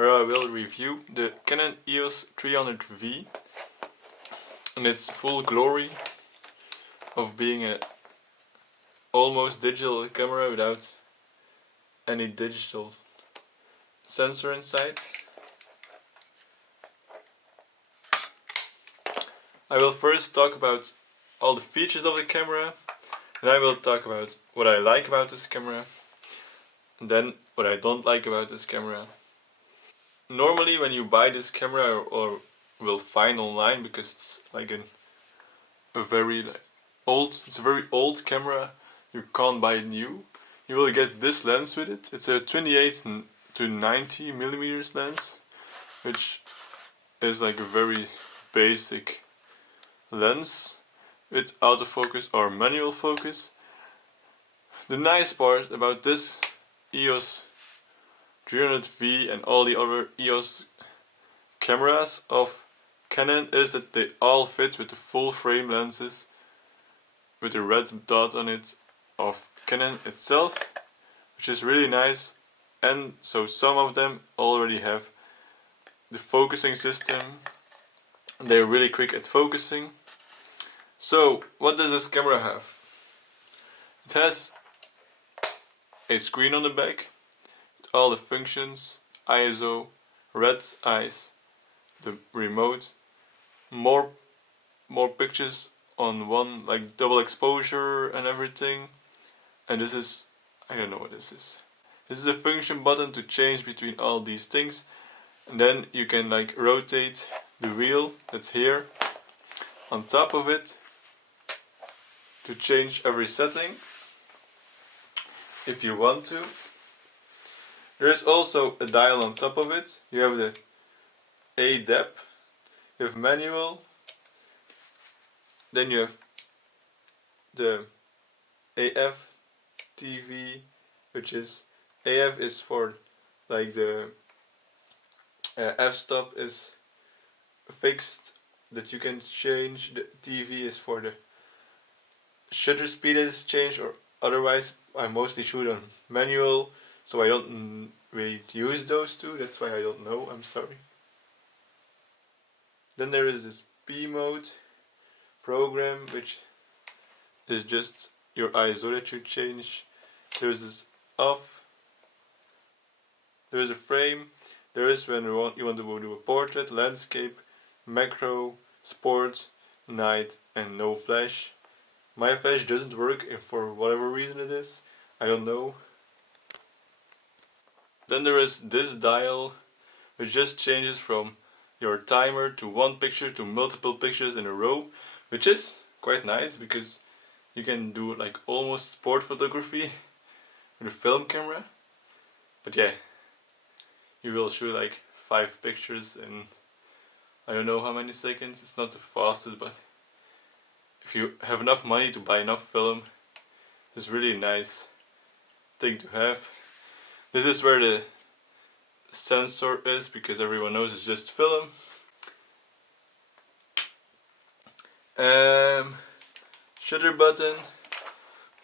where I will review the Canon EOS 300V in its full glory of being a almost digital camera without any digital sensor inside. I will first talk about all the features of the camera, and I will talk about what I like about this camera, and then what I don't like about this camera. Normally when you buy this camera or will find online, because it's like a very old camera, you can't buy it new. You will get this lens with it. It's a 28 to 90 millimeters lens, which is like a very basic lens with autofocus or manual focus. The nice part about this EOS 300V and all the other EOS cameras of Canon is that they all fit with the full frame lenses with the red dot on it of Canon itself, which is really nice. And so some of them already have the focusing system. They're really quick at focusing. So what does this camera have? It has a screen on the back with all the functions, ISO, red eyes, the remote, more pictures on one, like double exposure and everything. And this is, I don't know what this is. This is a function button to change between all these things, and then you can like rotate the wheel that's here on top of it to change every setting if you want to. There is also a dial on top of it. You have the ADAP, you have manual, then you have the AF TV, which is AF is for like the f-stop is fixed that you can change. The TV is for the shutter speed is changed, or otherwise I mostly shoot on manual, so I don't really use those two. That's why I don't know, I'm sorry. Then there is this P mode program, which is just your ISO that you change. There's this off. There is a frame. There is when you want to do a portrait, landscape, macro, sport, night, and no flash. My flash doesn't work for whatever reason it is. I don't know. Then there is this dial, which just changes from your timer to one picture to multiple pictures in a row, which is quite nice because you can do like almost sport photography with a film camera. But yeah, you will shoot like 5 pictures in I don't know how many seconds. It's not the fastest, but if you have enough money to buy enough film, it's really a nice thing to have. This is where the sensor is, because everyone knows it's just film. Shutter button.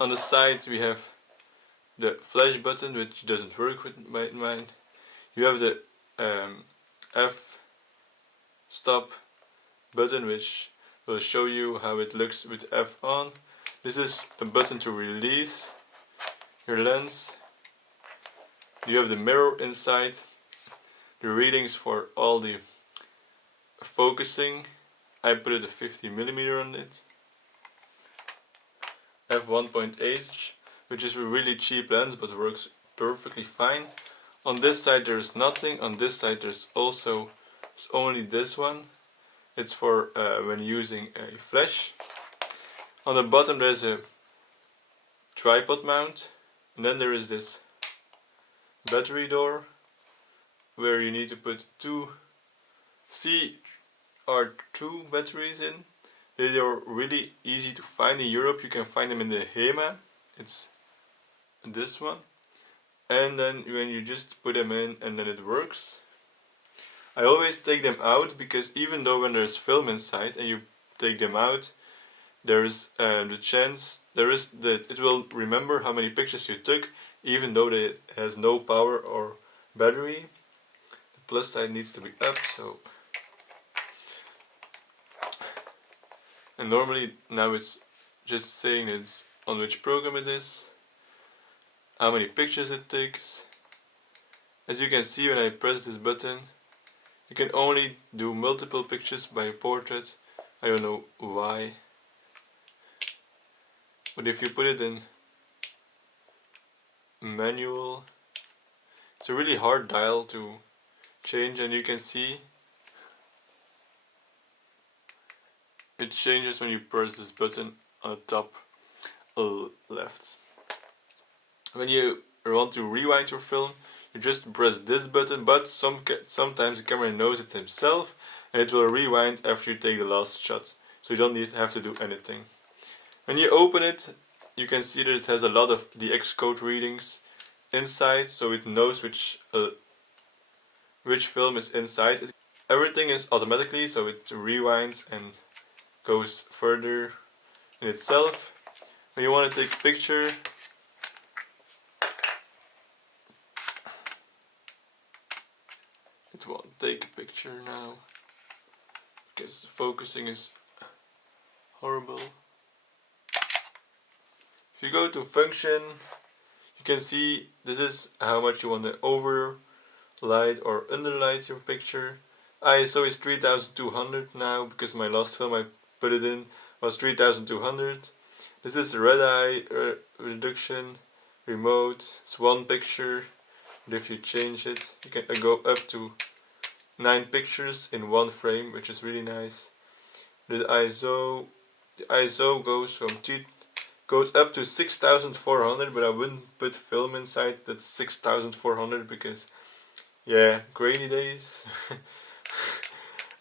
On the side we have the flash button, which doesn't work with mine. You have the f-stop button, which will show you how it looks with F on. This is the button to release your lens. You have the mirror inside, the readings for all the focusing. I put it a 50mm on it. f1.8, which is a really cheap lens but works perfectly fine. On this side there is nothing. On this side there's only this one. It's for when using a flash. On the bottom there's a tripod mount, and then there is this battery where you need to put 2 CR2 batteries in. They are really easy to find in Europe. You can find them in the HEMA. It's this one. And then when you just put them in, and then it works. I always take them out, because even though when there's film inside and you take them out, there's the chance that it will remember how many pictures you took, even though it has no power or battery. The plus side needs to be up, so. And normally now it's just saying it's on which program it is, how many pictures it takes. As you can see, when I press this button, you can only do multiple pictures by portrait. I don't know why. But if you put it in manual, it's a really hard dial to change, and you can see it changes when you press this button on the top left. When you want to rewind your film, you just press this button, but sometimes the camera knows it himself and it will rewind after you take the last shot, so you don't have to do anything. When you open it, you can see that it has a lot of the Xcode readings inside, so it knows which film is inside. Everything is automatically, so it rewinds and goes further in itself. When you want to take a picture, it won't take a picture now because the focusing is horrible. If you go to function, you can see this is how much you want to overlight or underlight your picture. ISO is 3200 now, because my last film I put it in was 3200. This is red eye reduction, remote. It's one picture, but if you change it, you can go up to 9 pictures in one frame, which is really nice. The ISO goes up to 6400, but I wouldn't put film inside that's 6400 because, yeah, grainy days.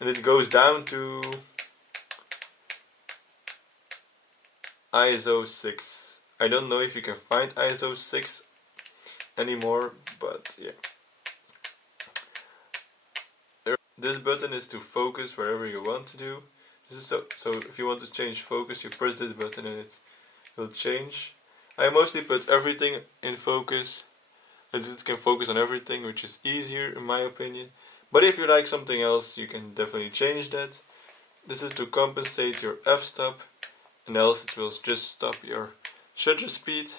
And it goes down to ISO 6. I don't know if you can find ISO 6 anymore, but yeah. This button is to focus wherever you want to do. This is so if you want to change focus, you press this button and it will change. I mostly put everything in focus, and it can focus on everything, which is easier in my opinion. But if you like something else, you can definitely change that. This is to compensate your f-stop, and else it will just stop your shutter speed.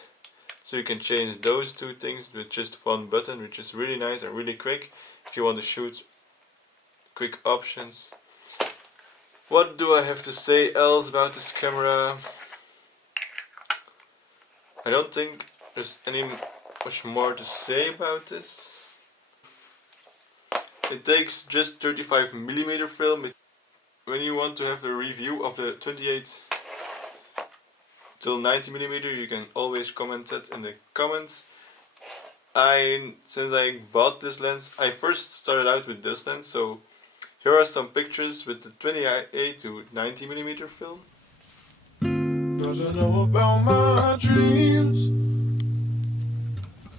So you can change those two things with just one button, which is really nice and really quick if you want to shoot quick options. What do I have to say else about this camera? I don't think there's any much more to say about this. It takes just 35mm film. When you want to have a review of the 28 till 90mm, you can always comment it in the comments. Since I bought this lens, I first started out with this lens, so here are some pictures with the 28 to 90mm film. Doesn't know about my dreams.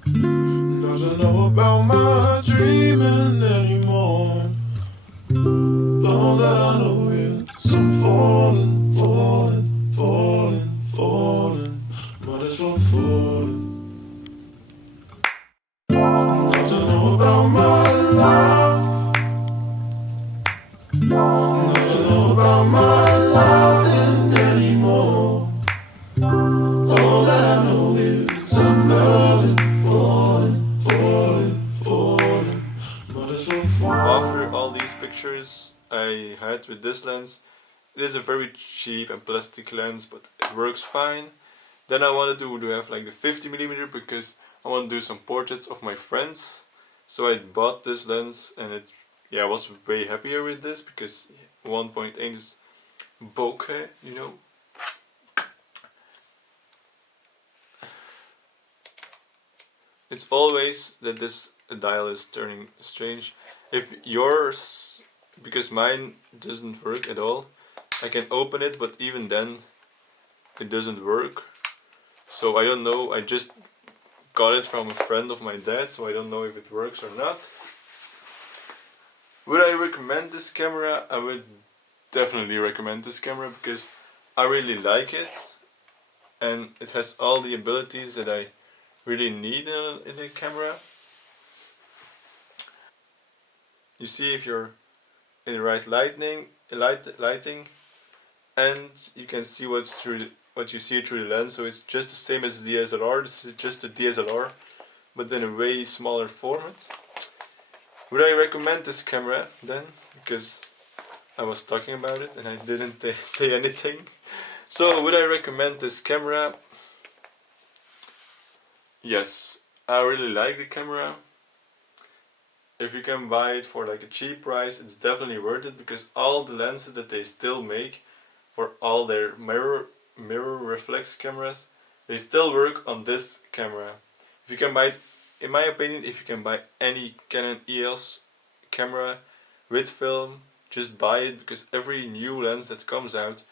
Doesn't know about my dreaming anymore. All that I know is I'm falling, falling, falling, falling. Might as well falling. Doesn't know about my life. Doesn't know about my loving anymore. All that I know is I'm loving, falling, falling, falling. Might as well fall. After all these pictures I had with this lens, it is a very cheap and plastic lens, but it works fine. Then I wanted to have like the 50mm because I want to do some portraits of my friends. So I bought this lens, and I was way happier with this because 1.8 is bokeh, you know. It's always that this dial is turning strange. If yours, because mine doesn't work at all, I can open it, but even then it doesn't work. So I don't know, I just got it from a friend of my dad, so I don't know if it works or not. Would I recommend this camera? I would definitely recommend this camera because I really like it, and it has all the abilities that I really need in a camera. you see if you're in the right lighting, and you can see what you see through the lens. So it's just the same as the DSLR. This is just a DSLR, but in a way smaller format. Would I recommend this camera then? Because I was talking about it and I didn't say anything. So would I recommend this camera? Yes, I really like the camera. If you can buy it for like a cheap price, it's definitely worth it, because all the lenses that they still make for all their mirror reflex cameras, they still work on this camera. If you can buy it, in my opinion, if you can buy any Canon EOS camera with film, just buy it, because every new lens that comes out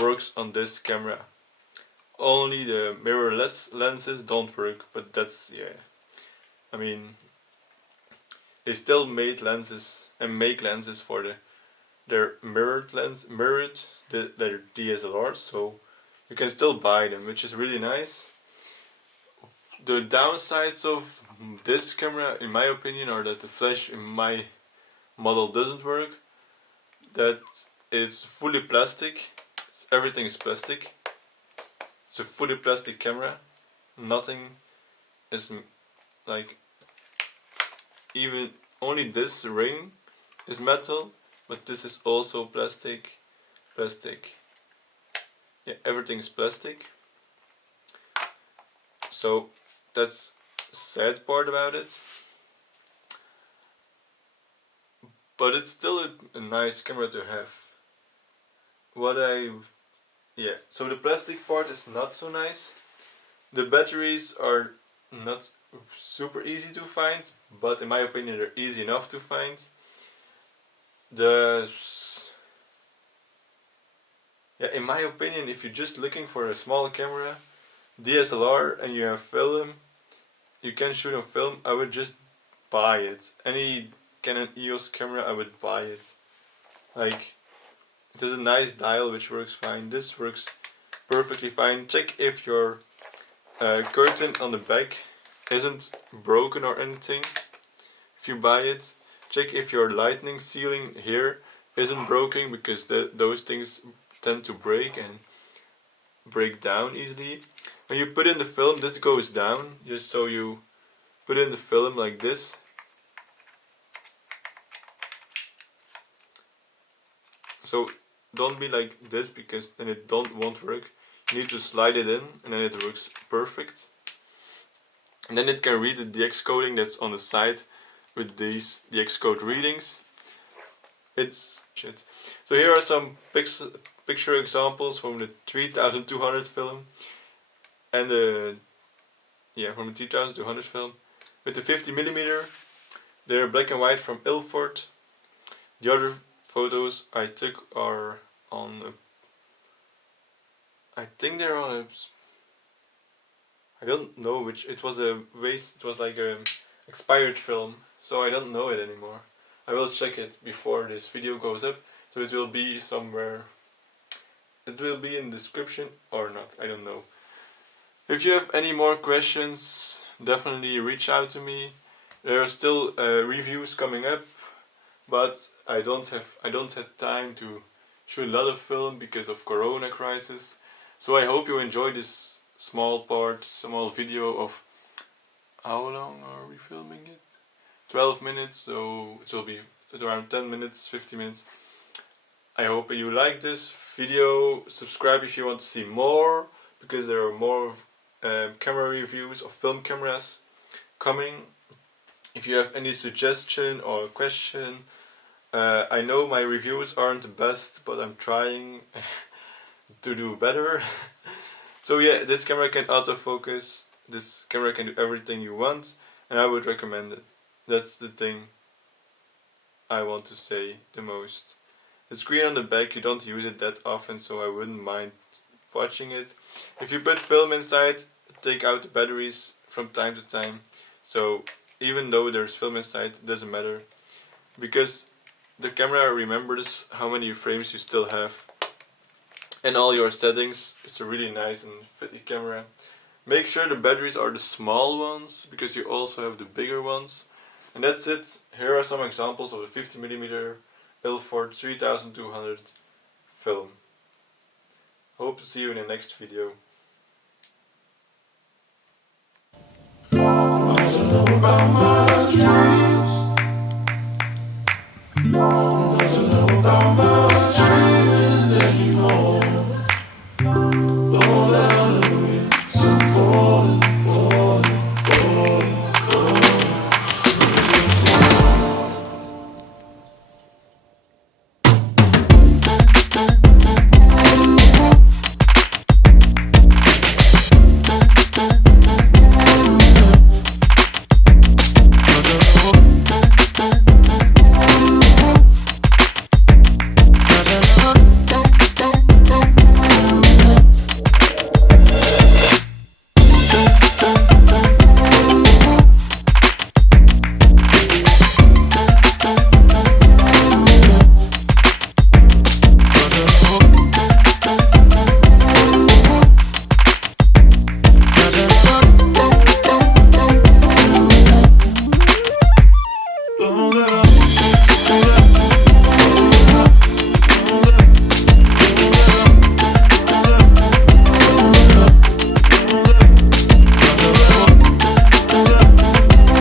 works on this camera. Only the mirrorless lenses don't work, but that's, yeah, I mean, they still made lenses and make lenses for their their DSLRs, so you can still buy them, which is really nice. The downsides of this camera, in my opinion, are that the flash in my model doesn't work, that it's fully plastic, everything is plastic, it's a fully plastic camera, nothing is like, even only this ring is metal, but this is also plastic. Yeah, everything is plastic. So that's the sad part about it. But it's still a nice camera to have. So the plastic part is not so nice. The batteries are not super easy to find, but in my opinion they're easy enough to find. In my opinion, if you're just looking for a small camera, DSLR, and you have film, you can shoot on film, I would just buy it. Any Canon EOS camera, I would buy it. Like, it has a nice dial which works fine. This works perfectly fine. Check if your curtain on the back isn't broken or anything. If you buy it, check if your lightning ceiling here isn't broken, because those things tend to break and break down easily. When you put in the film, this goes down, just so you put in the film like this. So don't be like this, because then it won't work. You need to slide it in, and then it works perfect. And then it can read the DX coding that's on the side with these DX code readings. It's shit. So here are some picture examples from the 3200 film and from the 3200 film with the 50mm. They're black and white from Ilford. The other photos I took are on I think they're on a, I don't know which, it was like a expired film, so I don't know it anymore. I will check it before this video goes up, so it will be somewhere. It will be in the description or not, I don't know. If you have any more questions, definitely reach out to me. There are still reviews coming up, but I don't have time to shoot a lot of film because of Corona crisis. So I hope you enjoy this small video of, how long are we filming it? 12 minutes, so it will be around 10 minutes, 50 minutes. I hope you like this video. Subscribe if you want to see more, because there are more camera reviews of film cameras coming. If you have any suggestion or question, I know my reviews aren't the best, but I'm trying to do better. So yeah, this camera can autofocus, this camera can do everything you want, and I would recommend it. That's the thing I want to say the most. The screen on the back, you don't use it that often, so I wouldn't mind watching it. If you put film inside, take out the batteries from time to time. So even though there's film inside, it doesn't matter, because the camera remembers how many frames you still have and all your settings. It's a really nice and fitty camera. Make sure the batteries are the small ones, because you also have the bigger ones. And that's it. Here are some examples of the 50mm Ilford 3200 film. Hope to see you in the next video.